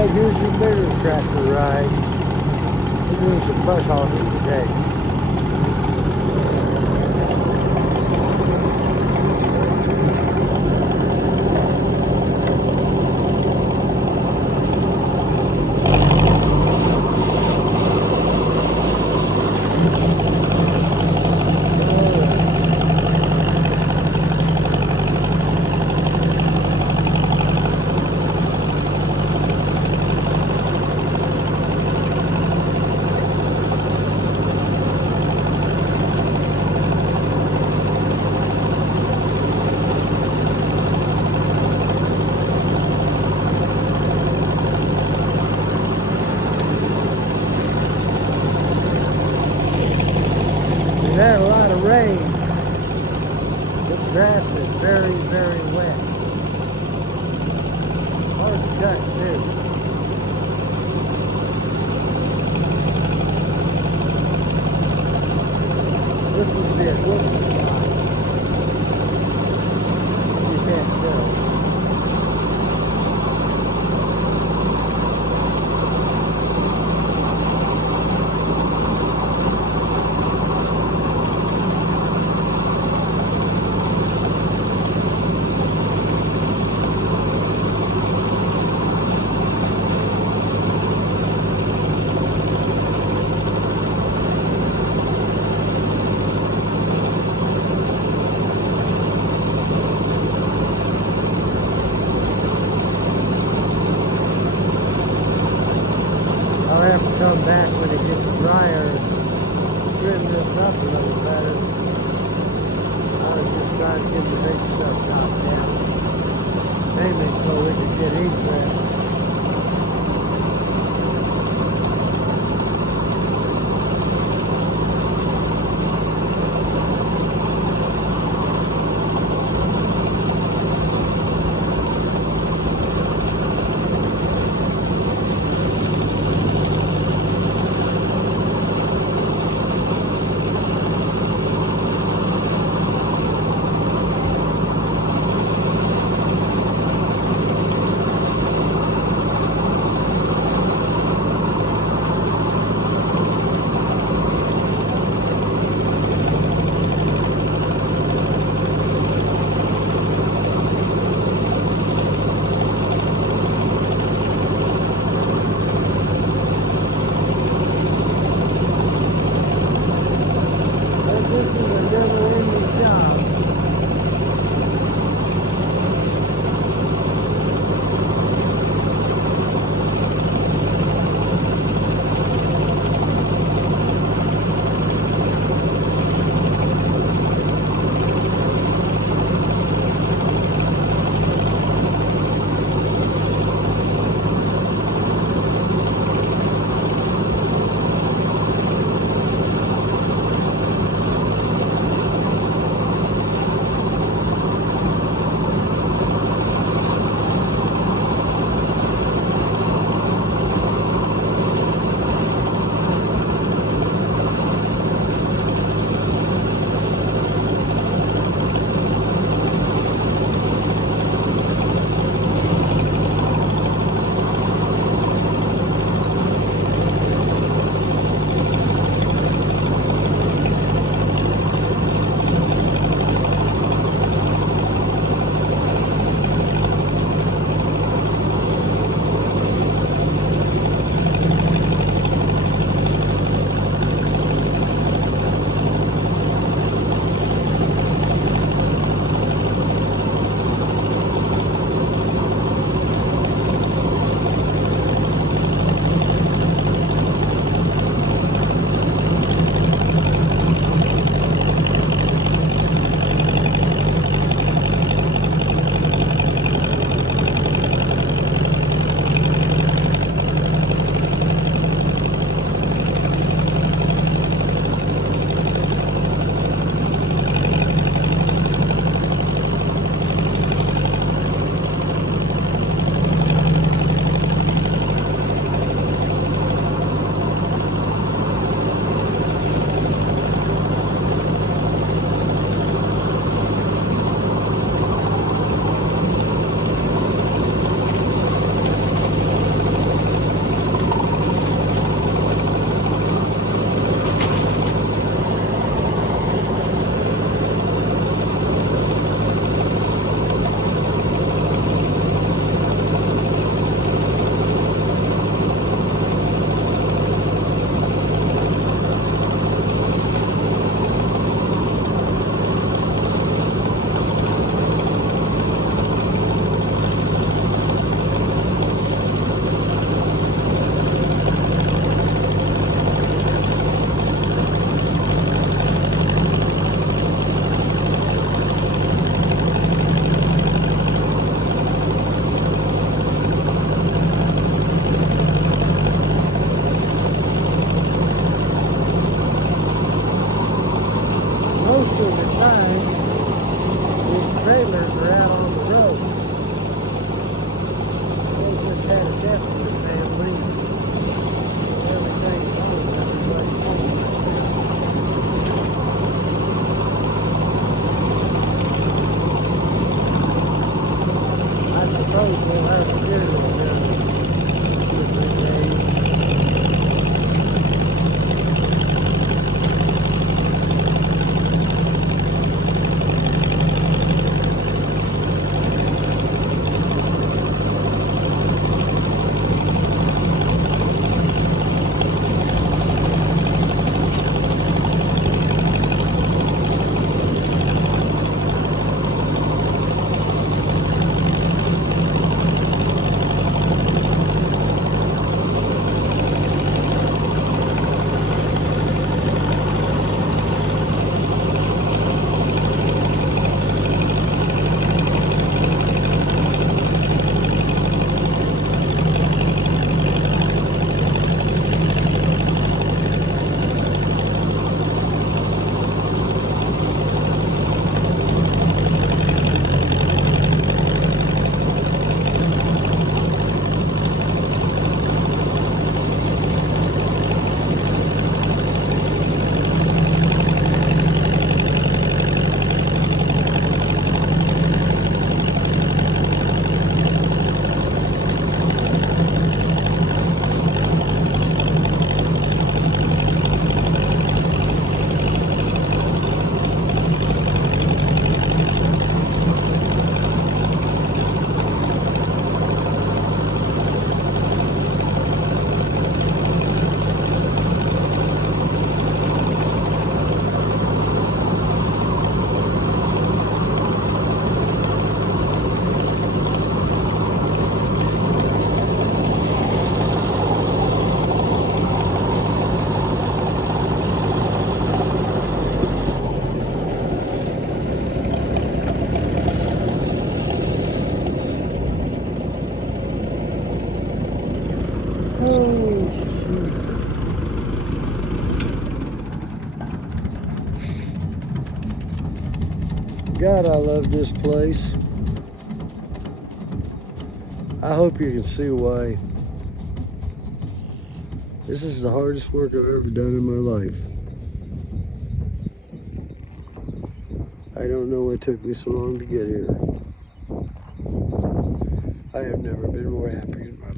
Alright, here's your bigger tractor ride. We're doing some brush hogging today. We've had a lot of rain. This grass is very, very wet. Hard to cut too. This is the equipment spot. You can't tell. I'll have to come back when it gets drier and trim this up a little better. I was just trying to get the big stuff knocked down. Mainly so we could get egress. we'll have to do in 2 or 3 days. Oh, shoot. God, I love this place. I hope you can see why. This is the hardest work I've ever done in my life. I don't know what took me so long to get here. I have never been more happy in my